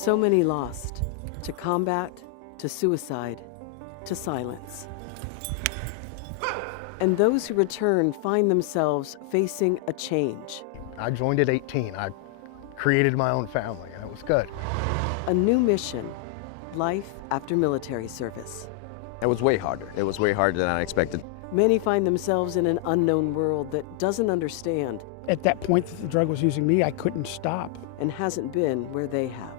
So many lost, to combat, to suicide, to silence. And those who return find themselves facing a change. I joined at 18. I created my own family, and it was good. A new mission, life after military service. It was way harder. It was way harder than I expected. Many find themselves in an unknown world that doesn't understand. At that point that the drug was using me, I couldn't stop. And hasn't been where they have.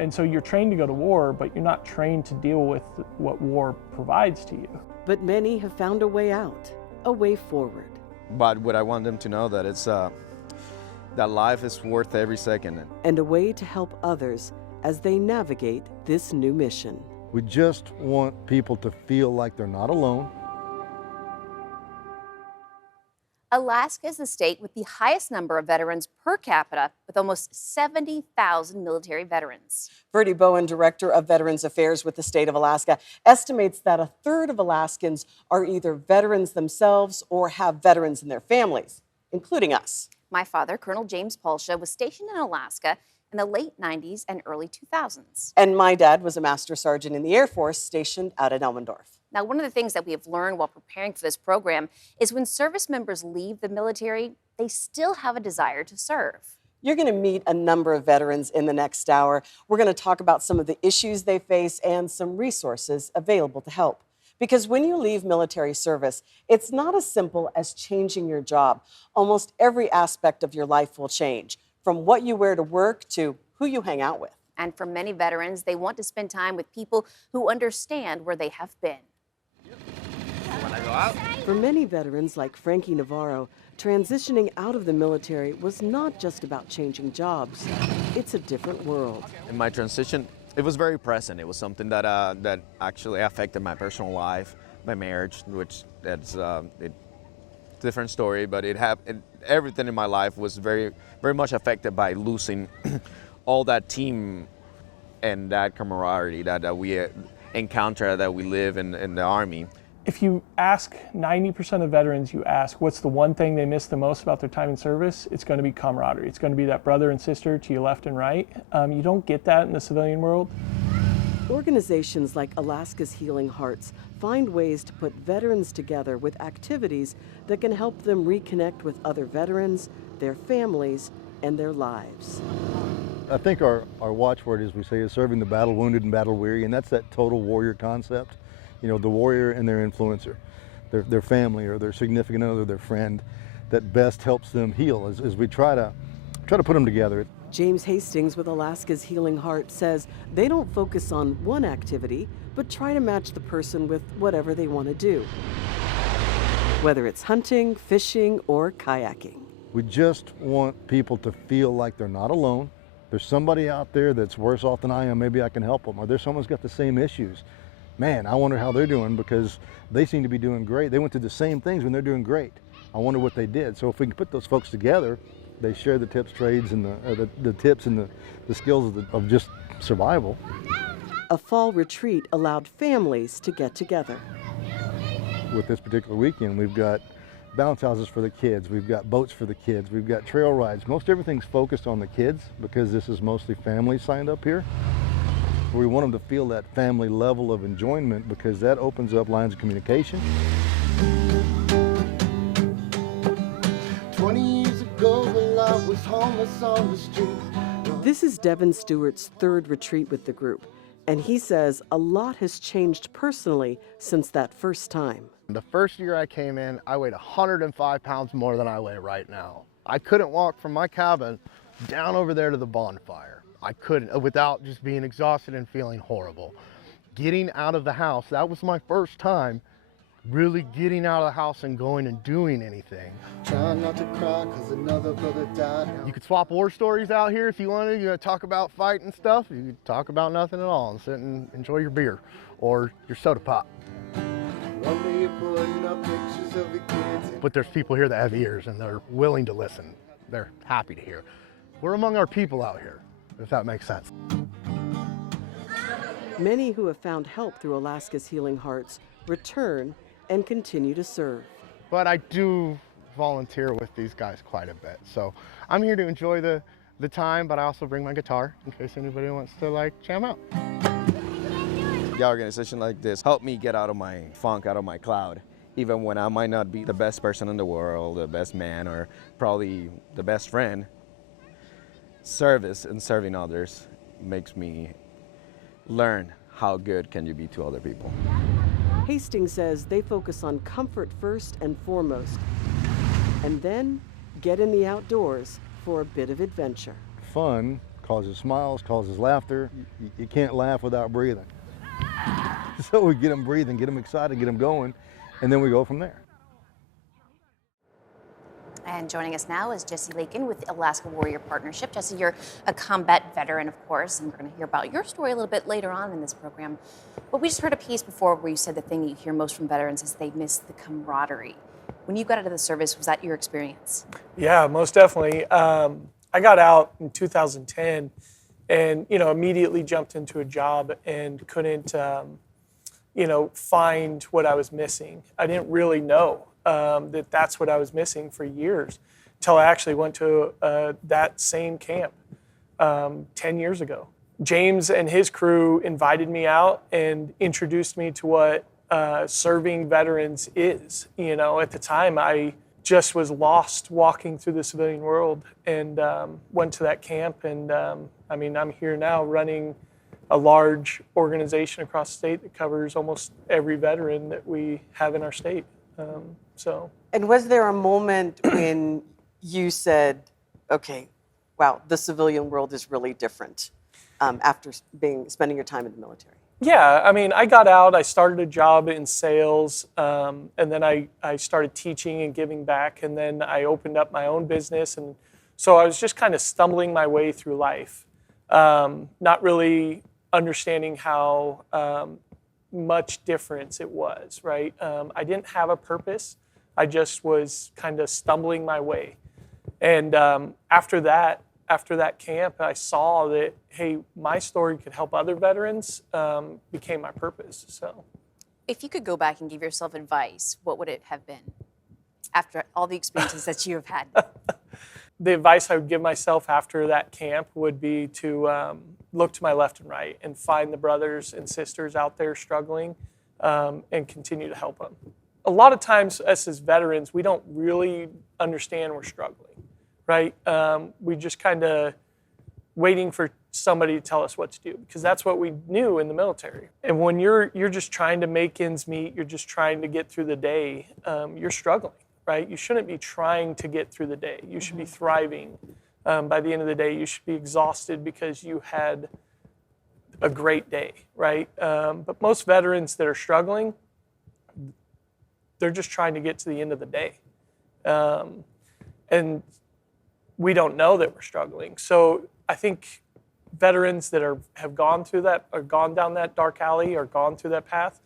And so you're trained to go to war, but you're not trained to deal with what war provides to you. But many have found a way out, a way forward. But what I want them to know that it's that life is worth every second. And a way to help others as they navigate this new mission. We just want people to feel like they're not alone. Alaska is the state with the highest number of veterans per capita, with almost 70,000 military veterans. Verdi Bowen, Director of Veterans Affairs with the state of Alaska, estimates that a third of Alaskans are either veterans themselves or have veterans in their families, including us. My father, Colonel James Polsha, was stationed in Alaska in the late 90s and early 2000s. And my dad was a Master Sergeant in the Air Force stationed out at Elmendorf. Now, one of the things that we have learned while preparing for this program is when service members leave the military, they still have a desire to serve. You're going to meet a number of veterans in the next hour. We're going to talk about some of the issues they face and some resources available to help. Because when you leave military service, it's not as simple as changing your job. Almost every aspect of your life will change, from what you wear to work to who you hang out with. And for many veterans, they want to spend time with people who understand where they have been. For many veterans like Frankie Navarro, transitioning out of the military was not just about changing jobs. It's a different world. In my transition, it was very present. It was something that that actually affected my personal life, my marriage, which that's a different story. But everything in my life was very much affected by losing all that team and that camaraderie that we encounter, that we live in the Army. If you ask 90% of veterans, you ask what's the one thing they miss the most about their time in service, it's going to be camaraderie. It's going to be that brother and sister to your left and right. You don't get that in the civilian world. Organizations like Alaska's Healing Hearts find ways to put veterans together with activities that can help them reconnect with other veterans, their families, and their lives. I think our watchword, as we say, is serving the battle wounded and battle weary, and that's that total warrior concept. You know, the warrior and their influencer, their family or their significant other, their friend, that best helps them heal as we try to put them together. James Hastings with Alaska's Healing Heart says they don't focus on one activity, but try to match the person with whatever they want to do, whether it's hunting, fishing, or kayaking. We just want people to feel like they're not alone. There's somebody out there that's worse off than I am, maybe I can help them, or there's someone who's got the same issues. Man, I wonder how they're doing because they seem to be doing great. They went through the same things when they're doing great. I wonder what they did. So if we can put those folks together, they share the tips, trades, and the tips and the skills of just survival. A fall retreat allowed families to get together. With this particular weekend, we've got bounce houses for the kids, we've got boats for the kids, we've got trail rides. Most everything's focused on the kids because this is mostly families signed up here. We want them to feel that family level of enjoyment because that opens up lines of communication. 20 years ago, when I was homeless on the street. This is Devin Stewart's third retreat with the group, and he says a lot has changed personally since that first time. The first year I came in, I weighed 105 pounds more than I weigh right now. I couldn't walk from my cabin down over there to the bonfire. I couldn't, without just being exhausted and feeling horrible. Getting out of the house, that was my first time really getting out of the house and going and doing anything. Trying not to cry cause another brother died. You could swap war stories out here if you wanted. You talk about fight and stuff. You could talk about nothing at all and sit and enjoy your beer or your soda pop. One day you're putting up pictures of your kids. But there's people here that have ears and they're willing to listen. They're happy to hear. We're among our people out here, if that makes sense. Many who have found help through Alaska's Healing Hearts return and continue to serve. But I do volunteer with these guys quite a bit. So I'm here to enjoy the the time, but I also bring my guitar in case anybody wants to like jam out. The organization like this helped me get out of my funk, out of my cloud. Even when I might not be the best person in the world, the best man, or probably the best friend, service and serving others makes me learn how good can you be to other people. Hastings says they focus on comfort first and foremost, and then get in the outdoors for a bit of adventure. Fun causes smiles, causes laughter. You can't laugh without breathing. So we get them breathing, get them excited, get them going, and then we go from there. And joining us now is Jesse Lakin with the Alaska Warrior Partnership. Jesse, you're a combat veteran, of course, and we're going to hear about your story a little bit later on in this program. But we just heard a piece before where you said the thing you hear most from veterans is they miss the camaraderie. When you got out of the service, was that your experience? Yeah, most definitely. I got out in 2010 and, immediately jumped into a job and couldn't, find what I was missing. I didn't really know that's what I was missing for years until I actually went to that same camp 10 years ago. James and his crew invited me out and introduced me to what serving veterans is. At the time, I just was lost walking through the civilian world and went to that camp. And I'm here now running a large organization across the state that covers almost every veteran that we have in our state. And was there a moment when you said, okay, wow, the civilian world is really different after spending your time in the military? Yeah, I got out, I started a job in sales, and then I started teaching and giving back, and then I opened up my own business, and so I was just kind of stumbling my way through life, not really understanding how much difference it was, right? I didn't have a purpose, I just was kind of stumbling my way. And after that camp, I saw that, hey, my story could help other veterans, became my purpose. So, if you could go back and give yourself advice, what would it have been after all the experiences that you have had? The advice I would give myself after that camp would be to look to my left and right and find the brothers and sisters out there struggling and continue to help them. A lot of times, us as veterans, we don't really understand we're struggling, right? We just kind of waiting for somebody to tell us what to do because that's what we knew in the military. And when you're just trying to make ends meet, you're just trying to get through the day, you're struggling, right? You shouldn't be trying to get through the day. You should be thriving. By the end of the day, you should be exhausted because you had a great day, right? But most veterans that are struggling, they're just trying to get to the end of the day. And we don't know that we're struggling. So I think veterans that have gone through that, or gone down that dark alley, or gone through that path,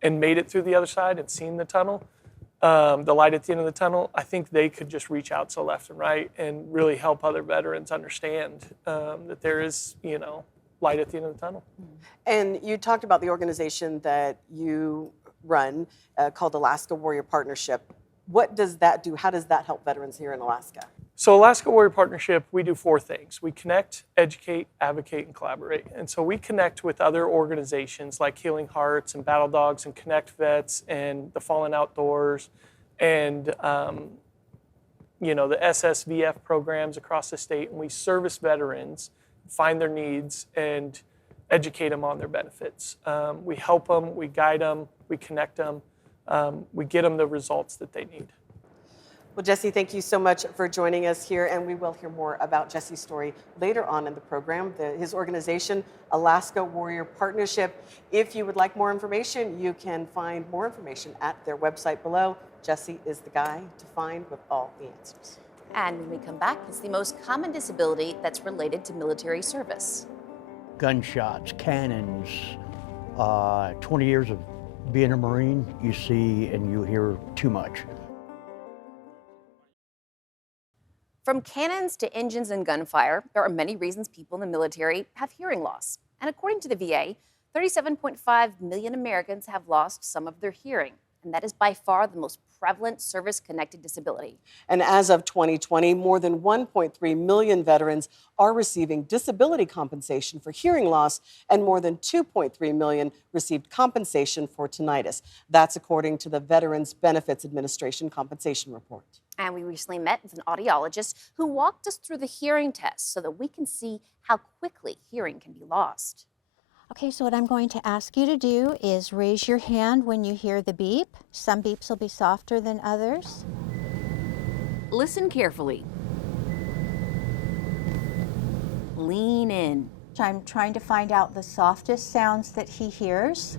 and made it through the other side and seen the tunnel, the light at the end of the tunnel, I think they could just reach out to left and right and really help other veterans understand that there is, light at the end of the tunnel. And you talked about the organization that you run called Alaska Warrior Partnership. What does that do? How does that help veterans here in Alaska? So Alaska Warrior Partnership, we do 4 things. We connect, educate, advocate, and collaborate. And so we connect with other organizations like Healing Hearts and Battle Dogs and Connect Vets and the Fallen Outdoors and the SSVF programs across the state. And we service veterans, find their needs, and educate them on their benefits. We help them, we guide them, we connect them, we get them the results that they need. Well, Jesse, thank you so much for joining us here, and we will hear more about Jesse's story later on in the program. His organization, Alaska Warrior Partnership. If you would like more information, you can find more information at their website below. Jesse is the guy to find with all the answers. And when we come back, it's the most common disability that's related to military service. Gunshots, cannons, 20 years of being a Marine, you see and you hear too much. From cannons to engines and gunfire, there are many reasons people in the military have hearing loss. And according to the VA, 37.5 million Americans have lost some of their hearing. and that is by far the most prevalent service-connected disability. And as of 2020, more than 1.3 million veterans are receiving disability compensation for hearing loss, and more than 2.3 million received compensation for tinnitus. That's according to the Veterans Benefits Administration compensation report. And we recently met with an audiologist who walked us through the hearing test so that we can see how quickly hearing can be lost. Okay, so what I'm going to ask you to do is raise your hand when you hear the beep. Some beeps will be softer than others. Listen carefully. Lean in. I'm trying to find out the softest sounds that he hears.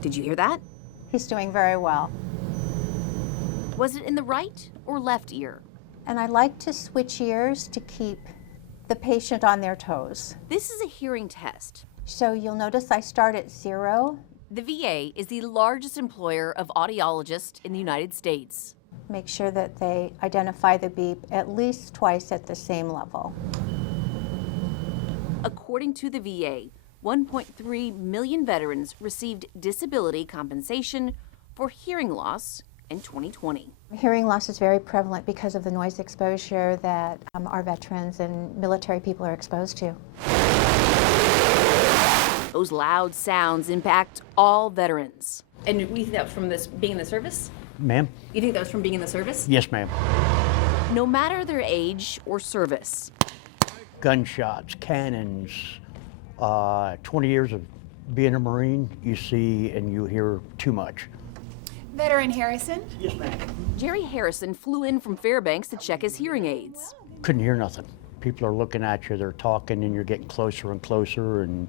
Did you hear that? He's doing very well. Was it in the right or left ear? And I like to switch ears to keep the patient on their toes. This is a hearing test. So you'll notice I start at 0. The VA is the largest employer of audiologists in the United States. Make sure that they identify the beep at least twice at the same level. According to the VA, 1.3 million veterans received disability compensation for hearing loss in 2020. Hearing loss is very prevalent because of the noise exposure that our veterans and military people are exposed to. Those loud sounds impact all veterans. And you think that was from this being in the service? Ma'am? You think that was from being in the service? Yes, ma'am. No matter their age or service. Gunshots, cannons, 20 years of being a Marine, you see and you hear too much. Veteran Harrison? Yes, ma'am. Jerry Harrison flew in from Fairbanks to check his hearing aids. Couldn't hear nothing. People are looking at you, they're talking, and you're getting closer and closer. And,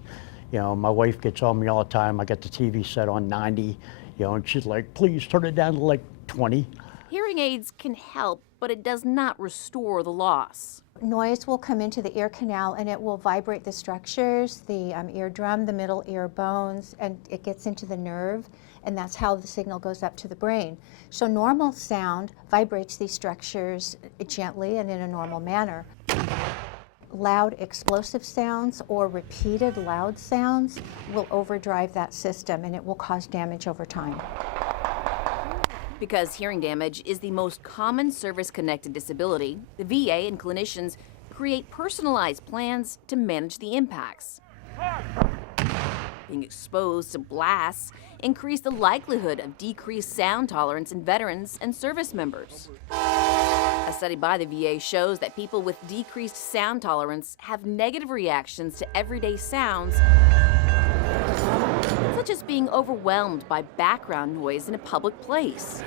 you know, my wife gets on me all the time. I got the TV set on 90, you know, and she's like, please turn it down to like 20. Hearing aids can help, but it does not restore the loss. Noise will come into the ear canal and it will vibrate the structures, the eardrum, the middle ear bones, and it gets into the nerve, and that's how the signal goes up to the brain. So normal sound vibrates these structures gently and in a normal manner. Loud explosive sounds or repeated loud sounds will overdrive that system, and it will cause damage over time. Because hearing damage is the most common service-connected disability, the VA and clinicians create personalized plans to manage the impacts. Being exposed to blasts increase the likelihood of decreased sound tolerance in veterans and service members. A study by the VA shows that people with decreased sound tolerance have negative reactions to everyday sounds, such as being overwhelmed by background noise in a public place.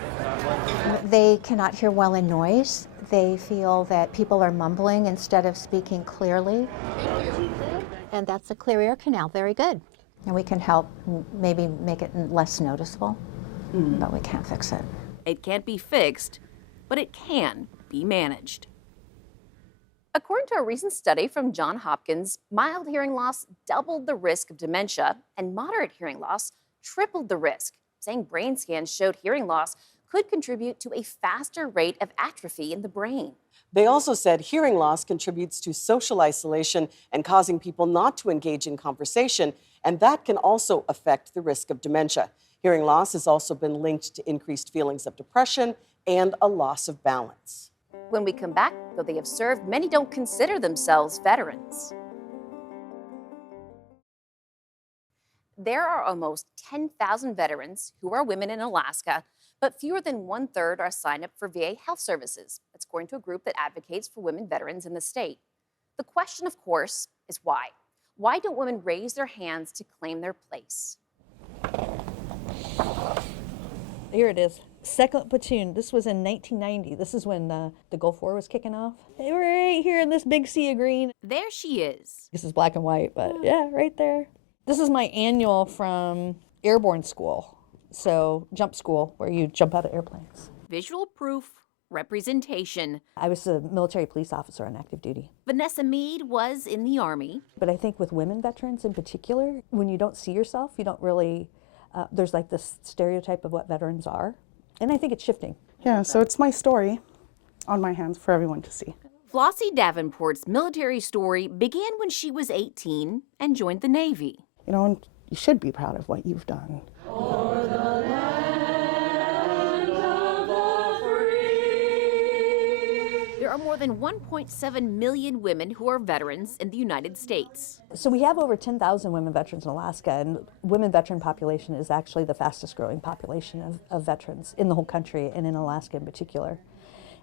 They cannot hear well in noise. They feel that people are mumbling instead of speaking clearly. And that's a clear ear canal. Very good. And we can help maybe make it less noticeable, but we can't fix it. It can't be fixed, but it can be managed. According to a recent study from Johns Hopkins, mild hearing loss doubled the risk of dementia, and moderate hearing loss tripled the risk, saying brain scans showed hearing loss could contribute to a faster rate of atrophy in the brain. They also said hearing loss contributes to social isolation and causing people not to engage in conversation, and that can also affect the risk of dementia. Hearing loss has also been linked to increased feelings of depression and a loss of balance. When we come back, though they have served, many don't consider themselves veterans. There are almost 10,000 veterans who are women in Alaska, but fewer than 1/3 are signed up for VA health services. That's according to a group that advocates for women veterans in the state. The question, of course, is why? Why don't women raise their hands to claim their place? Here it is. 2nd Platoon. This was in 1990. This is when the Gulf War was kicking off. They were right here in this big sea of green. There she is. This is black and white, but yeah, right there. This is my annual from airborne school. So jump school, where you jump out of airplanes. Visual proof, representation. I was a military police officer on active duty. Vanessa Mead was in the Army. But I think with women veterans in particular, when you don't see yourself, you don't really, there's like this stereotype of what veterans are. And I think it's shifting. Yeah, so it's my story on my hands for everyone to see. Flossie Davenport's military story began when she was 18 and joined the Navy. You know, and you should be proud of what you've done. For the more than 1.7 million women who are veterans in the United States. So we have over 10,000 women veterans in Alaska, and women veteran population is actually the fastest growing population of veterans in the whole country, and in Alaska in particular.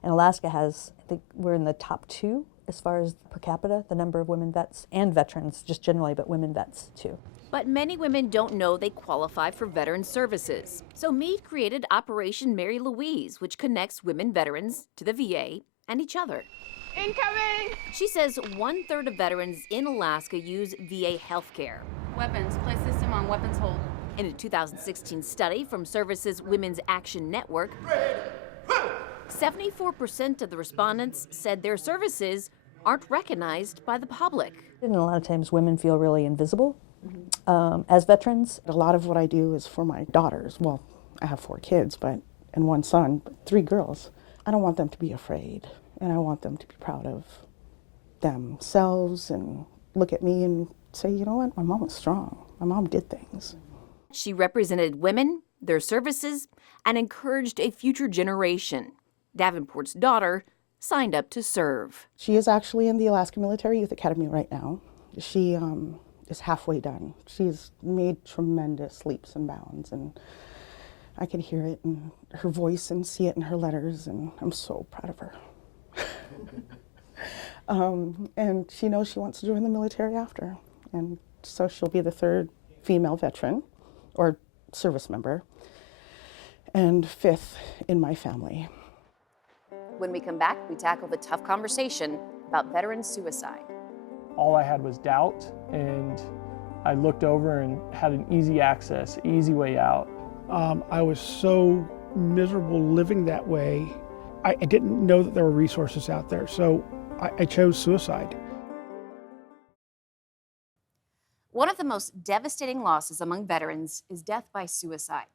And Alaska has, I think we're in the top 2 as far as per capita, the number of women vets and veterans just generally, but women vets too. But many women don't know they qualify for veteran services. So Meade created Operation Mary Louise, which connects women veterans to the VA and each other. Incoming! She says 1/3 of veterans in Alaska use VA healthcare. Weapons. Place system on weapons hold. In a 2016 study from Services Women's Action Network, 74% of the respondents said their services aren't recognized by the public. And a lot of times women feel really invisible as veterans. A lot of what I do is for my daughters. Well, I have 4 kids, and 1 son, but 3 girls. I don't want them to be afraid, and I want them to be proud of themselves and look at me and say, you know what, my mom was strong. My mom did things. She represented women, their services, and encouraged a future generation. Davenport's daughter signed up to serve. She is actually in the Alaska Military Youth Academy right now. She is halfway done. She's made tremendous leaps and bounds, and I can hear it in her voice and see it in her letters, and I'm so proud of her. And she knows she wants to join the military after, and so she'll be the 3rd female veteran or service member and 5th in my family. When we come back, we tackle the tough conversation about veteran suicide. All I had was doubt, and I looked over and had an easy access, easy way out. I was so miserable living that way. I didn't know that there were resources out there, so I chose suicide. One of the most devastating losses among veterans is death by suicide.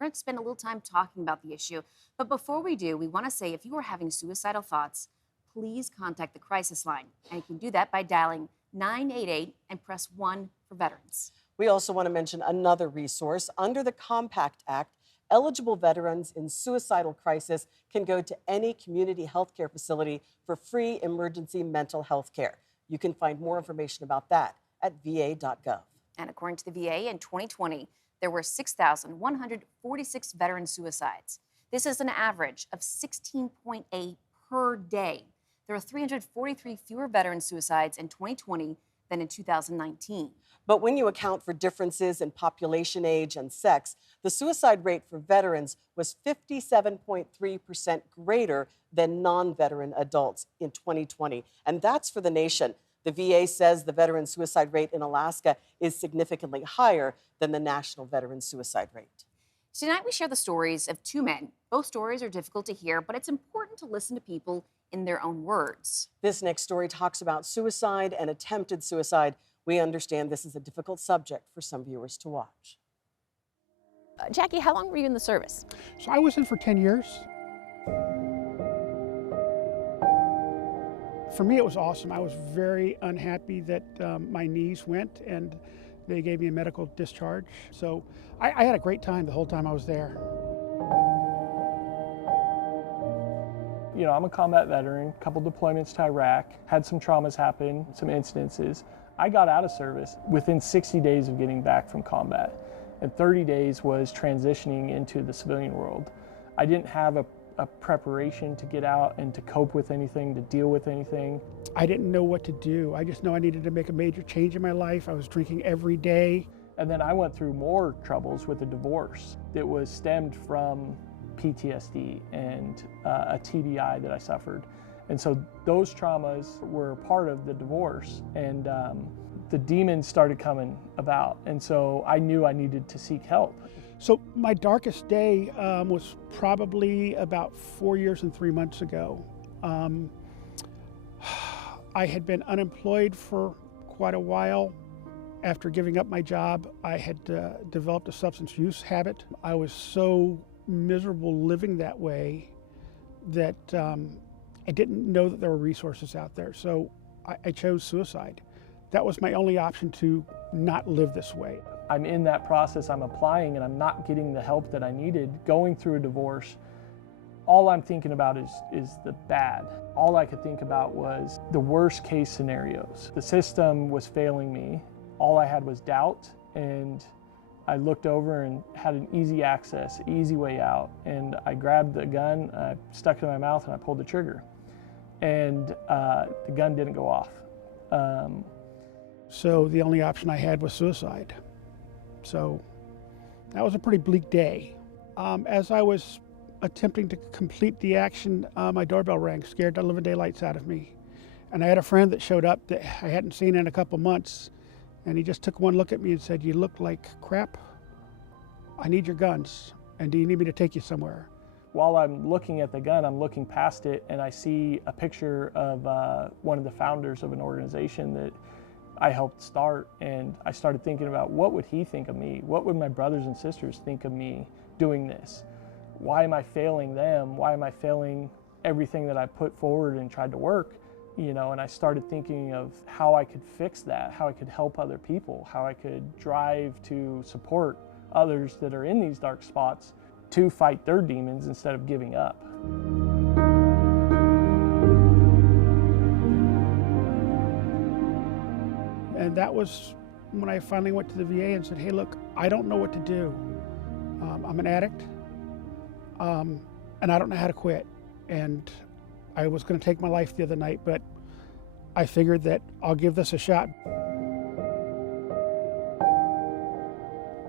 We're going to spend a little time talking about the issue, but before we do, we want to say if you are having suicidal thoughts, please contact the crisis line, and you can do that by dialing 988 and press 1 for veterans. We also want to mention another resource. Under the Compact Act, eligible veterans in suicidal crisis can go to any community health care facility for free emergency mental health care. You can find more information about that at va.gov. And according to the VA, in 2020, there were 6,146 veteran suicides. This is an average of 16.8 per day. There are 343 fewer veteran suicides in 2020 than in 2019. But when you account for differences in population age and sex, the suicide rate for veterans was 57.3% greater than non-veteran adults in 2020. And that's for the nation. The VA says the veteran suicide rate in Alaska is significantly higher than the national veteran suicide rate. Tonight we share the stories of 2 men. Both stories are difficult to hear, but it's important to listen to people in their own words. This next story talks about suicide and attempted suicide. We understand this is a difficult subject for some viewers to watch. Jackie, how long were you in the service? So I was in for 10 years. For me, it was awesome. I was very unhappy that my knees went, and they gave me a medical discharge. So I had a great time the whole time I was there. You know, I'm a combat veteran, a couple deployments to Iraq, had some traumas happen, some incidences. I got out of service within 60 days of getting back from combat, and 30 days was transitioning into the civilian world. I didn't have a preparation to get out and to cope with anything, to deal with anything. I didn't know what to do. I just know I needed to make a major change in my life. I was drinking every day. And then I went through more troubles with a divorce that was stemmed from PTSD and a TBI that I suffered. And so those traumas were part of the divorce, and the demons started coming about. And so I knew I needed to seek help. So my darkest day was probably about 4 years and 3 months ago. I had been unemployed for quite a while. After giving up my job, I had developed a substance use habit. I was so miserable living that way that I didn't know that there were resources out there. So I chose suicide. That was my only option to not live this way. I'm in that process, I'm applying, and I'm not getting the help that I needed, going through a divorce, all I'm thinking about is the bad. All I could think about was the worst case scenarios. The system was failing me. All I had was doubt, and I looked over and had an easy access, easy way out, and I grabbed the gun, I stuck it in my mouth, and I pulled the trigger. And the gun didn't go off. So the only option I had was suicide. So that was a pretty bleak day. As I was attempting to complete the action, my doorbell rang, scared the living daylights out of me. And I had a friend that showed up that I hadn't seen in a couple months, and he just took one look at me and said, "You look like crap. I need your guns, and do you need me to take you somewhere?" While I'm looking at the gun, I'm looking past it, and I see a picture of one of the founders of an organization that I helped start, and I started thinking about, what would he think of me? What would my brothers and sisters think of me doing this? Why am I failing them? Why am I failing everything that I put forward and tried to work? And I started thinking of how I could fix that, how I could help other people, how I could drive to support others that are in these dark spots to fight their demons instead of giving up. And that was when I finally went to the VA and said, "Hey, look, I don't know what to do. I'm an addict, and I don't know how to quit." And I was going to take my life the other night, but I figured that I'll give this a shot.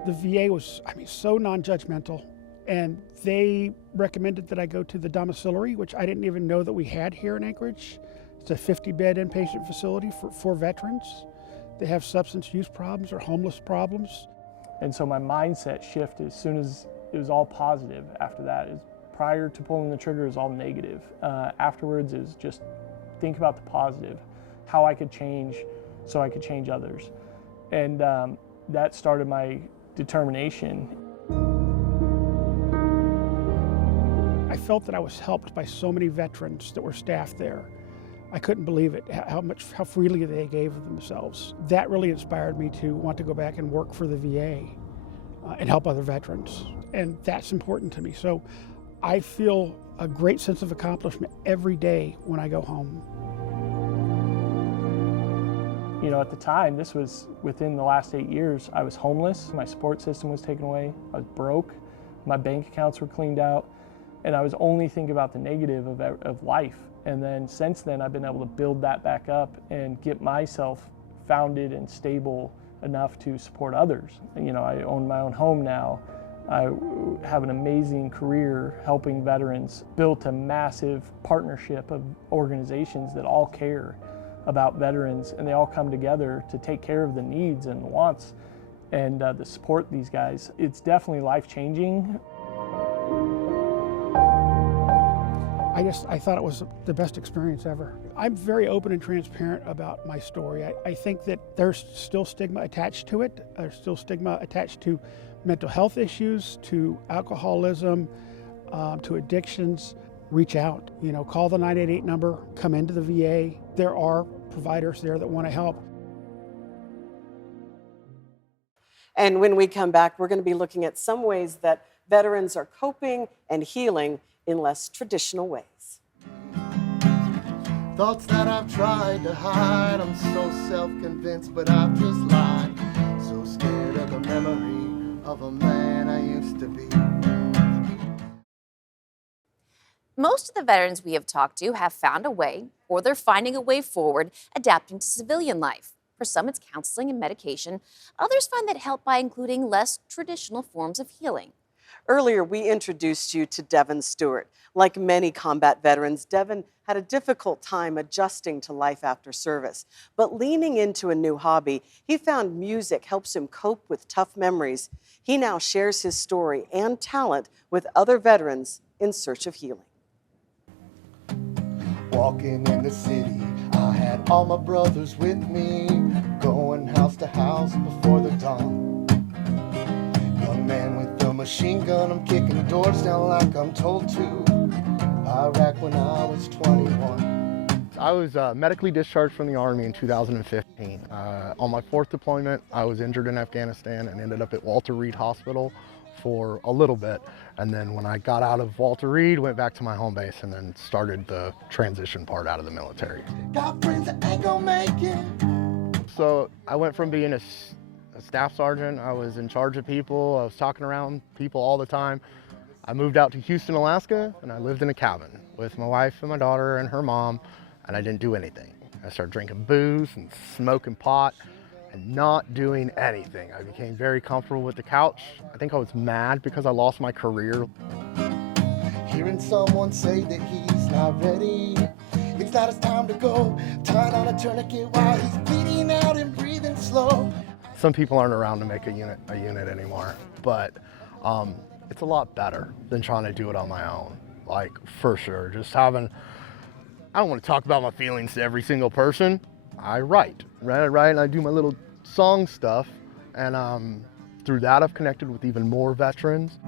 The VA was, so non-judgmental, and they recommended that I go to the domiciliary, which I didn't even know that we had here in Anchorage. It's a 50-bed inpatient facility for veterans. They have substance use problems or homeless problems. And so my mindset shifted as soon as it was all positive after that. Prior to pulling the trigger, it was all negative. Afterwards, it was just think about the positive, how I could change so I could change others. And that started my determination. I felt that I was helped by so many veterans that were staffed there. I couldn't believe it, how freely they gave of themselves. That really inspired me to want to go back and work for the VA and help other veterans. And that's important to me. So I feel a great sense of accomplishment every day when I go home. At the time, this was within the last 8 years, I was homeless, my support system was taken away, I was broke, my bank accounts were cleaned out, and I was only thinking about the negative of life. And then since then, I've been able to build that back up and get myself founded and stable enough to support others. I own my own home now. I have an amazing career helping veterans, built a massive partnership of organizations that all care about veterans, and they all come together to take care of the needs and the wants and to support these guys. It's definitely life-changing. I thought it was the best experience ever. I'm very open and transparent about my story. I think that there's still stigma attached to it. There's still stigma attached to mental health issues, to alcoholism, to addictions. Reach out, call the 988 number, come into the VA. There are providers there that want to help. And when we come back, we're going to be looking at some ways that veterans are coping and healing in less traditional ways. Thoughts that I've tried to hide, I'm so self-convinced, but I've just lied. So scared of the memory of a man I used to be. Most of the veterans we have talked to have found a way, or they're finding a way forward, adapting to civilian life. For some, it's counseling and medication. Others find that help by including less traditional forms of healing. Earlier, we introduced you to Devin Stewart. Like many combat veterans, Devin had a difficult time adjusting to life after service. But leaning into a new hobby, he found music helps him cope with tough memories. He now shares his story and talent with other veterans in search of healing. Walking in the city, I had all my brothers with me, going house to house before the dawn. Young man with a machine gun, I'm kicking doors down like I'm told to. Iraq when I was 21. I was medically discharged from the Army in 2015. On my 4th deployment, I was injured in Afghanistan and ended up at Walter Reed Hospital for a little bit. And then when I got out of Walter Reed, went back to my home base and then started the transition part out of the military. Got friends that ain't gonna make it. So I went from being a staff sergeant, I was in charge of people, I was talking around people all the time. I moved out to Houston, Alaska, and I lived in a cabin with my wife and my daughter and her mom, and I didn't do anything. I started drinking booze and smoking pot and not doing anything. I became very comfortable with the couch. I think I was mad because I lost my career. Hearing someone say that he's not ready, it's not his time to go. Tying on a tourniquet while he's bleeding out and breathing slow. Some people aren't around to make a unit anymore, but it's a lot better than trying to do it on my own. Like, for sure, just having, I don't want to talk about my feelings to every single person. I write, and I do my little song stuff, and through that I've connected with even more veterans.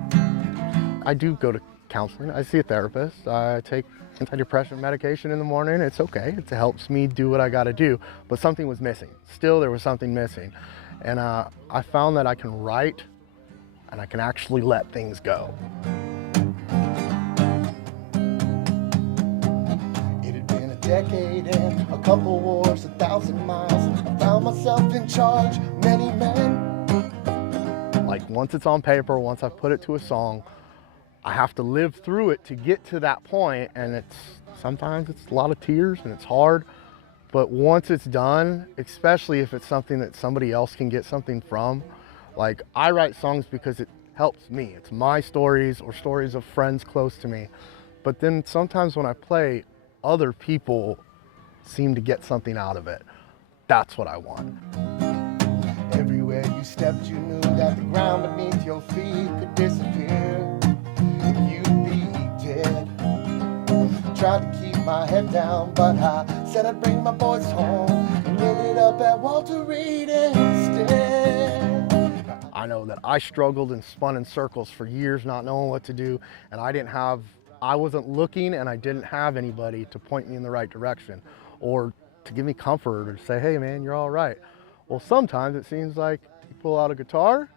I do go to counseling, I see a therapist, I take antidepressant medication in the morning. It's okay, it helps me do what I gotta do, but something was missing. Still, there was something missing. And I found that I can write and I can actually let things go. It had been a decade and a couple wars, 1,000 miles. I found myself in charge, many men. Like, once it's on paper, once I've put it to a song, I have to live through it to get to that point, and sometimes it's a lot of tears and it's hard, but once it's done, especially if it's something that somebody else can get something from, like, I write songs because it helps me. It's my stories or stories of friends close to me, but then sometimes when I play, other people seem to get something out of it. That's what I want. Everywhere you stepped, you knew that the ground beneath your feet could disappear. You'd be dead. Tried to keep my head down, but I said I'd bring my boys home and ended up at Walter Reed instead. I know that I struggled and spun in circles for years not knowing what to do, and I wasn't looking and I didn't have anybody to point me in the right direction or to give me comfort or to say, hey man, you're all right. Well, sometimes it seems like you pull out a guitar,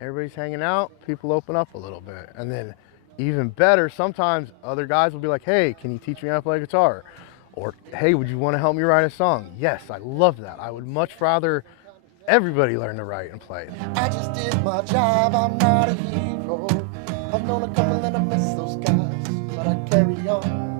everybody's hanging out, people open up a little bit. And then even better, sometimes other guys will be like, hey, can you teach me how to play guitar? Or, hey, would you want to help me write a song? Yes, I love that. I would much rather everybody learn to write and play. I just did my job, I'm not a hero. I've known a couple and I miss those guys, but I carry on.